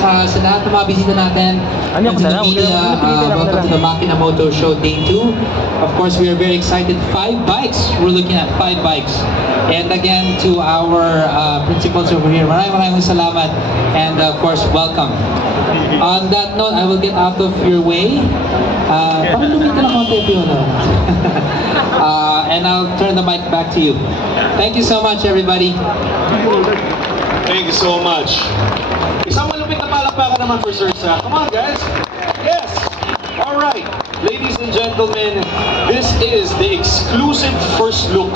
sa lahat ng mga bisita natin. Welcome to the Makina Moto Show Day 2. Of course, we are very excited. 5 bikes. We're looking at 5 bikes. And again, to our principals over here, maraming salamat. And of course, welcome. On that note, I will get out of your way. And I'll turn the mic back to you. Thank you so much, everybody. Thank you so much. Isang malupit na palakpakan naman for Sir Sa. Come on, guys. Yes. All right. Ladies and gentlemen, this is the exclusive first look.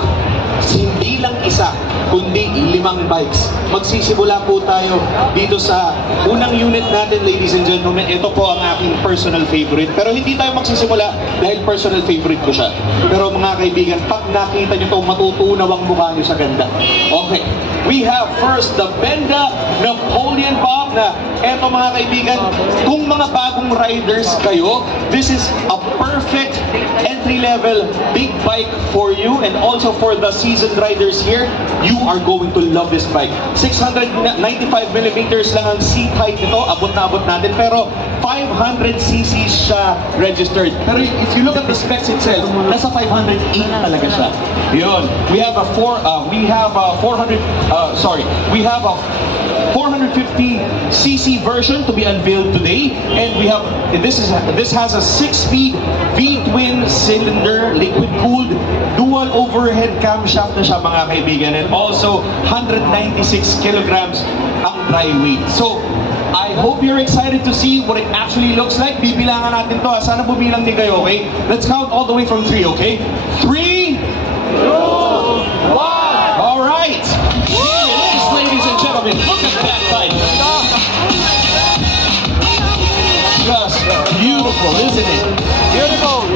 Hindi lang isa, kundi 5 bikes. Magsisimula po tayo dito sa unang unit natin, ladies and gentlemen. Ito po ang aking personal favorite. Pero hindi tayo magsisimula dahil personal favorite ko siya. Pero mga kaibigan, pag nakita nyo ito, matutunaw ang mukha nyo sa ganda. Okay. We have first the Benda Napoleon Bob na eto mga kaibigan, kung mga bagong riders kayo, this is a perfect entry-level big bike for you, and also for the seasoned riders here, you are going to love this bike. 695mm lang ang seat height nito, abot na abot natin, pero 500cc siya registered. Pero if you look at the specs itself, nasa 508 talaga siya. Yun. We have a 450cc version to be unveiled today, and we have this has a 6-speed V-twin cylinder, liquid cooled, dual overhead camshaft na siya mga kaibigan, and also 196 kilograms ang dry weight. So I hope you're excited to see what it actually looks like. Bibilangan natin to. Sana bumilang din kayo, okay? Let's count all the way from 3, okay? 3, 2, 1. All right. Here it is, ladies and gentlemen. Look at that bike. Just beautiful, isn't it? Beautiful.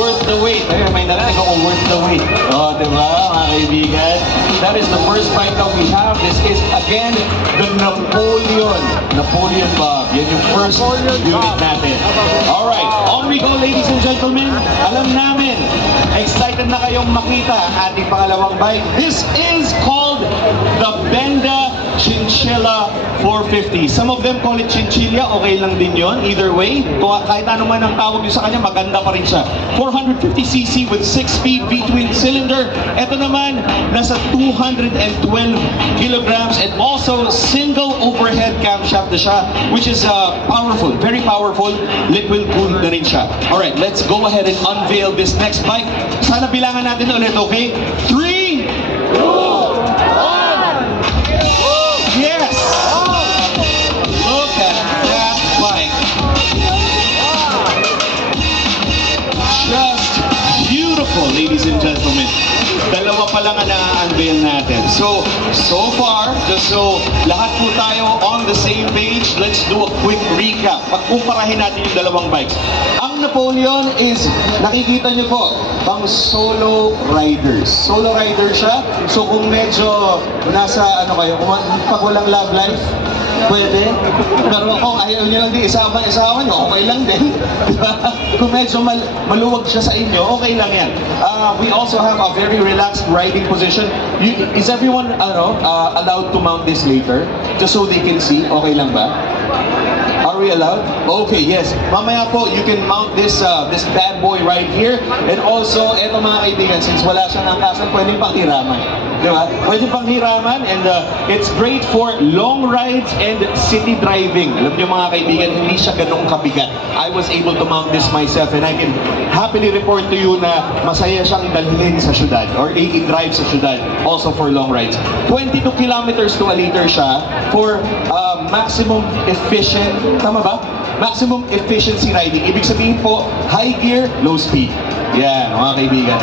Worth the wait. May nalalag ako, worth the wait. Oh, diba, mga kaibigan? That is the first bike that we have. This is, again, the Napoleon Bob. Yan yung first unit natin. Alright, on we go, ladies and gentlemen. Alam namin, excited na kayong makita ang ating pangalawang bike. This is called the Benda Chinchilla 450. Some of them call it Chinchilla. Okay lang din yon. Either way, kahit ano man ang tawag nyo sa kanya, maganda pa rin siya. 450cc with 6-speed V-twin cylinder. Ito naman, nasa 212 kilograms, and also single overhead camshaft na siya, which is powerful, very powerful. Liquid cooled na rin siya. Alright, let's go ahead and unveil this next bike. Sana bilangan natin ulit, okay? 3, 2, 1. Yes! Look at that bike. Just beautiful, ladies and gentlemen. Dalawa pa lang ang na-unveil natin. So far, just so lahat po tayo on the same page, let's do a quick recap. Pagkumparahin natin yung dalawang bikes. Ang Napoleon is, nakikita nyo po, pang solo riders. Solo rider siya. So kung medyo nasa, kayo, pag walang love life, pwede. Pero kung ayaw nyo lang din isama nyo, okay lang din. Kung medyo maluwag siya sa inyo, okay lang yan. We also have a very relaxed riding position. Is everyone allowed to mount this later? Just so they can see, okay lang ba? Are we allowed? Okay, yes. Mamaya po, you can mount this bad boy right here. And also, eto mga kaibigan, since wala siyang angkasan, pwedeng panghiraman. Diba? Pwede panghiraman, and it's great for long rides and city driving. Alam niyo mga kaibigan, hindi siya ganong kabigat. I was able to mount this myself, and I can happily report to you na masaya siyang dalhin sa syudad or i-drive sa syudad, also for long rides. 22 kilometers to a liter siya for maximum efficient, tama ba? Maximum efficiency riding. Ibig sabihin po, high gear, low speed. Yan, mga kaibigan.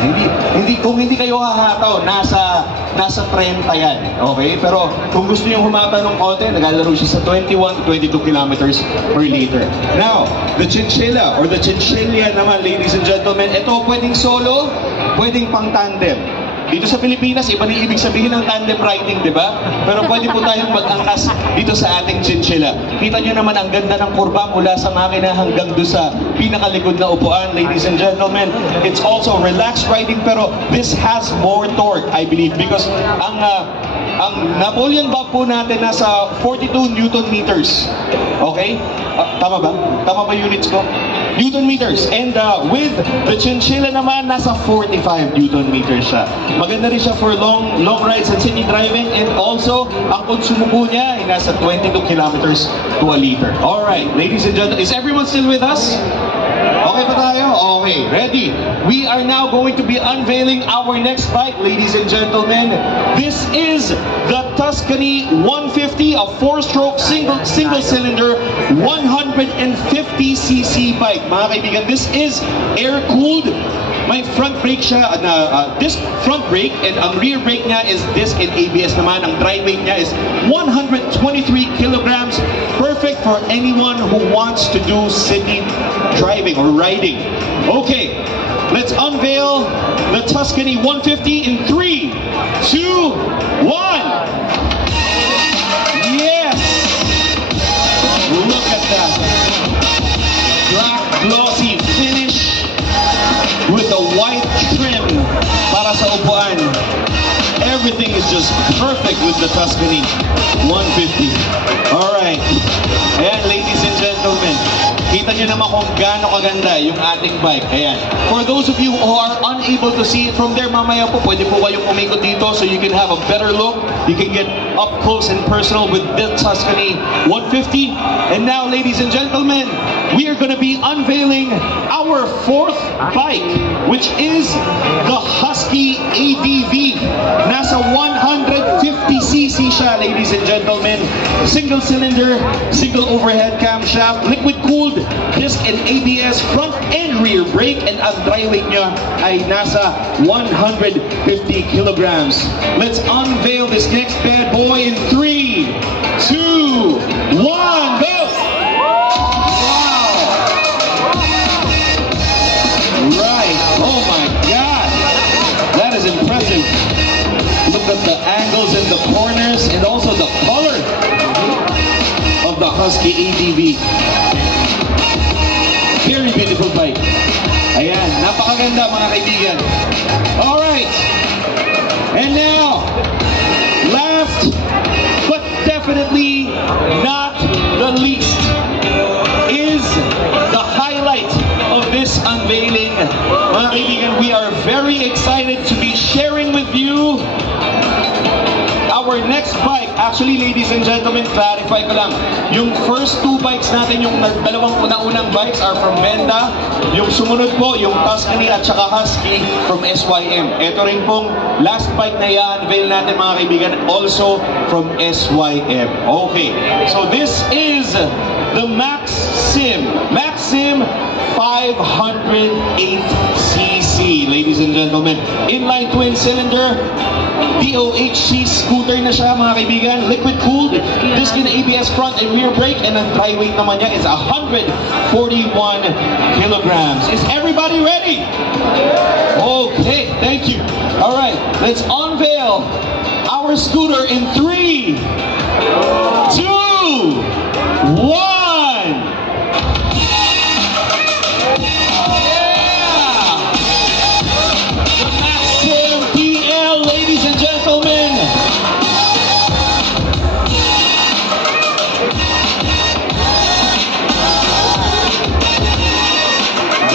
Kung hindi kayo hahataw, nasa 30 yan. Okay? Pero kung gusto niyo humataw ng konti, naglalaro siya sa 21 to 22 kilometers per liter. Now, the Chinchilla or the Chinchilla naman, ladies and gentlemen, ito pwedeng solo, pwedeng pang tandem. Dito sa Pilipinas, iba na ibig sabihin ng tandem riding, di ba? Pero pwede po tayong mag-angkas dito sa ating chinchilla. Kita nyo naman ang ganda ng kurba mula sa makina hanggang doon sa pinakalikod na upuan, ladies and gentlemen. It's also relaxed riding, pero this has more torque, I believe, because ang Napoleon Bug po natin nasa 42 Newton meters. Okay? Tama ba? Tama ba units ko? Newton meters. And with the chinchilla naman, nasa 45 Newton meters siya. Maganda rin siya for long rides and city driving. And also, ang konsumo po niya ay nasa 22 kilometers to a liter. Alright, ladies and gentlemen, is everyone still with us? Okay pa tayo? Okay, ready. We are now going to be unveiling our next bike, ladies and gentlemen. This is the Tuscany 150, a 4-stroke single-cylinder 150cc bike. Mga kaibigan, this is air-cooled. May front brake siya, disc front brake, and ang rear brake niya is disc and ABS naman. Ang dry weight niya is 123 kilograms. Perfect for anyone who wants to do city driving or riding. Okay, let's unveil the Tuscany 150 in 3, 2, 1. Yes! Look at that. Black glossy finish with a white trim para sa upuan. Everything is just perfect with the Tuscany 150. Alright. Ayan, ladies and gentlemen. Kita nyo naman kung gaano kaganda yung ating bike. Ayan. For those of you who are unable to see it from there, mamaya po, pwede po kayong umikot dito so you can have a better look. You can get up close and personal with the Tuscany 150. And now, ladies and gentlemen, we are going to be unveiling our 4th bike, which is the Husky ADV. Nasa 150cc siya, ladies and gentlemen. Single cylinder, single overhead camshaft, liquid cooled, disc and ABS, front and rear brake, and ang dry weight niya ay nasa 150 kilograms. Let's unveil this next bad boy in 3, 2, 1, go! Right. Oh my God. That is impressive. Look at the angles in the corners and also the color of the Husky ADV. Very beautiful bike. Ayan, napakaganda mga kaibigan. Alright. And now, last but definitely not the least is the highlight of this unveiling. Mga kaibigan, we are very excited to be sharing with you our next bike. Actually, ladies and gentlemen, clarify ko lang. Yung first 2 bikes natin, yung dalawang unang bikes are from Benda. Yung sumunod po, yung Tuscany at saka Husky from SYM. Ito rin pong last bike na i-unveil natin mga kaibigan, also from SYM. Okay, so this is the Maxim 508cc, ladies and gentlemen. Inline twin cylinder, DOHC scooter na siya mga kaibigan, liquid cooled, disc and ABS front and rear brake, and ang dry weight naman niya is 141 kilograms. Is everybody ready? Okay, thank you. Alright, let's unveil our scooter in 3, 2, 1.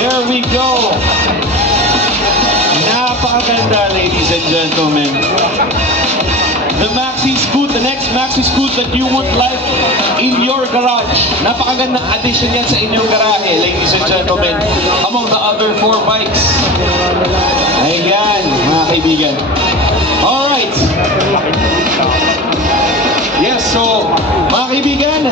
There we go. Napakaganda, ladies and gentlemen. The next Maxi Scoot that you would like in your garage. Napakagandang addition yan sa inyong garahe, ladies and gentlemen. Among the other 4 bikes. Ayan, mga kaibigan. Alright. Yes, so, mga kaibigan,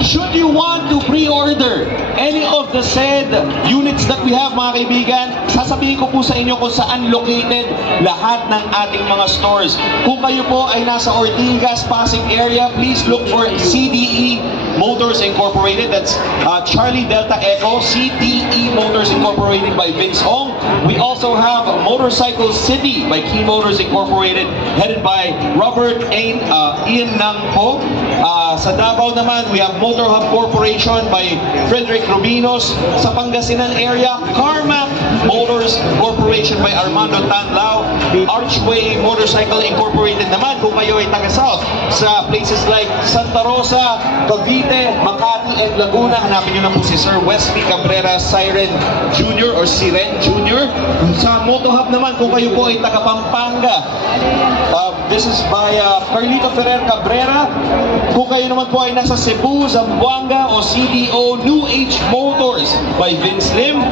should you want to pre-order any of the said units that we have, mga kaibigan, sasabihin ko po sa inyo kung saan located lahat ng ating mga stores. Kung kayo po ay nasa Ortigas, Pasig area, please look for CDE Motors Incorporated. That's Charlie Delta Echo, CDE Motors Incorporated by Vince Ong. We also have Motorcycle City by Key Motors Incorporated, headed by Robert Ian Nang po. Sa Davao naman, we have Motor Hub Corporation by Frederick Rubinos. Sa Pangasinan area, Carmack Motors Corporation by Armando Tanlao. Archway Motorcycle Incorporated naman kung kayo ay taga-South. Sa places like Santa Rosa, Cavite, Makati, and Laguna, hanapin nyo na po si Sir Wesley Cabrera Siren Jr. or Siren Jr. Sa Moto Hub naman kung kayo po ay taga-Pampanga, this is by Carlito Ferrer Cabrera. Kung kayo naman po ay nasa Cebu, Zamboanga o CDO New Age Motors by Vince Lim.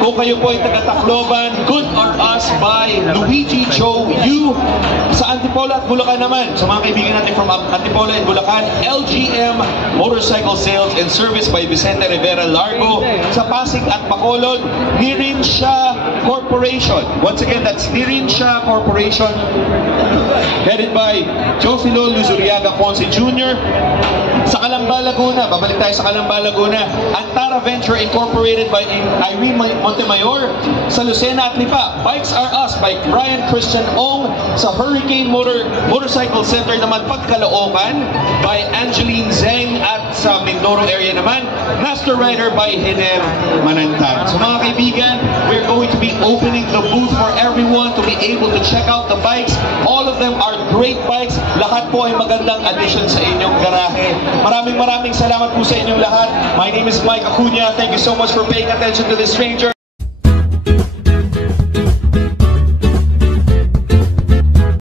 Kung kayo po ay taga-Tacloban, Good or Us by Luigi Cho Yu. Sa Antipolo at Bulacan naman, sa mga kaibigan natin from Antipolo and Bulacan, LGM Motorcycle Sales and Service by Vicente Rivera Largo. Sa Pasig at Bacolod, Nirinsha Corporation. Once again, that's Nirinsha Corporation, headed by Jofilo Luzuriaga Ponce Jr. Sa Calamba, Laguna, babalik tayo sa Calamba, Laguna, Antara Venture Incorporated by Irene Montemayor. Sa Lucena at Lipa, Bikes Are Us by Brian Christian Ong. Sa Hurricane Motorcycle Center naman, Pagkaloocan by Angeline Zeng. At sa Mindoro area naman, Master Rider by Hiner Manantan. So mga kaibigan, we're going to be opening the booth for everyone to be able to check out the bikes. All of them are great bikes. Lahat po ay magandang addition sa inyong garahe. Maraming salamat po sa inyong lahat. My name is Mike Acuña. Thank you so much for paying attention to this stranger.